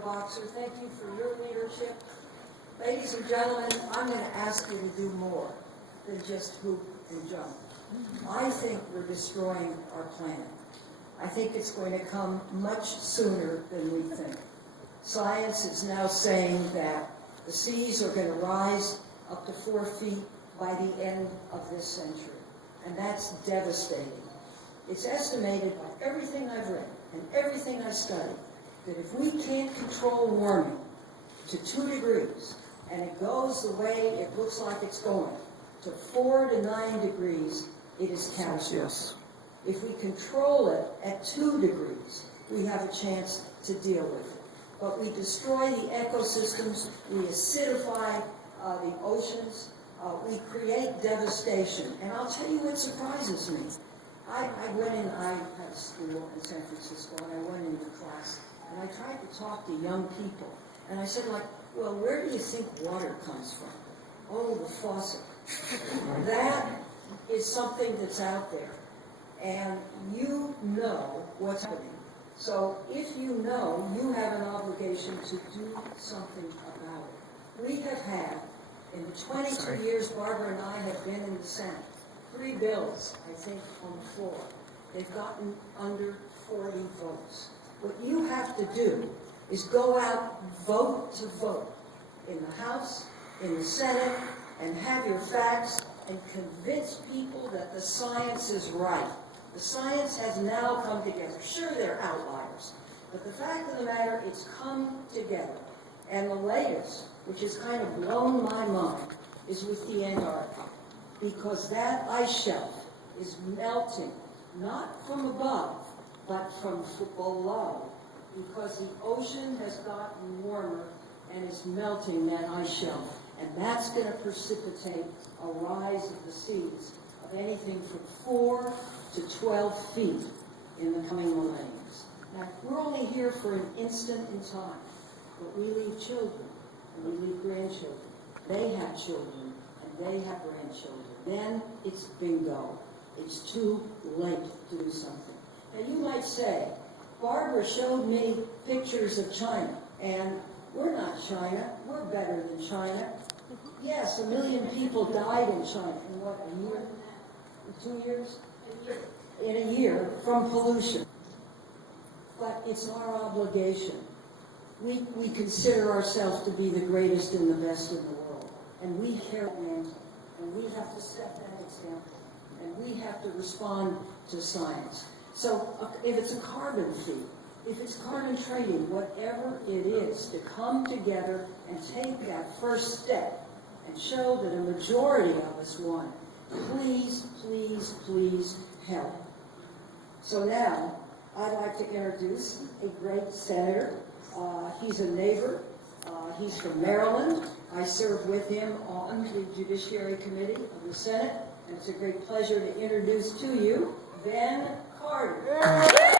Boxer. Thank you for your leadership. Ladies and gentlemen, I'm going to ask you to do more than just hoop and jump. I think we're destroying our planet. I think it's going to come much sooner than we think. Science is now saying that the seas are going to rise up to 4 feet by the end of this century. And that's devastating. It's estimated by everything I've read and everything I've studied that if we can't control warming to 2 degrees, and it goes the way it looks like it's going, to 4 to 9 degrees, it is catastrophic. Yes. If we control it at 2 degrees, we have a chance to deal with it. But we destroy the ecosystems, we acidify the oceans, we create devastation. And I'll tell you what surprises me. I had a school in San Francisco, and I went into class, and I tried to talk to young people. And I said, well, where do you think water comes from? Oh, the faucet. That is something that's out there. And you know what's happening. So if you know, you have an obligation to do something about it. We have had, in the 22 years Barbara and I have been in the Senate, 3 bills, I think, on the floor. They've gotten under 40 votes. What you have to do is go out vote to vote in the House, in the Senate, and have your facts and convince people that the science is right. The science has now come together. Sure, there are outliers, but the fact of the matter, it's come together. And the latest, which has kind of blown my mind, is with the Antarctica, because that ice shelf is melting, not from above, but from below, because the ocean has gotten warmer and is melting that ice shelf. And that's going to precipitate a rise of the seas of anything from 4 to 12 feet in the coming millenniums. Now, we're only here for an instant in time, but we leave children, and we leave grandchildren. They have children, and they have grandchildren. Then it's bingo. It's too late to do something. Now, you might say, Barbara showed me pictures of China, and we're not China. We're better than China. Yes, 1 million people died in China. In what, a year? In 2 years? In a year from pollution. But it's our obligation. We consider ourselves to be the greatest and the best in the world. And we carry that mantle. And we have to set that example. And we have to respond to science. So if it's a carbon fee, if it's carbon trading, whatever it is, to come together and take that first step and show that a majority of us want, please, please, please help. So now, I'd like to introduce a great senator. He's a neighbor. He's from Maryland. I serve with him on the Judiciary Committee of the Senate, and it's a great pleasure to introduce to you Ben Cardin.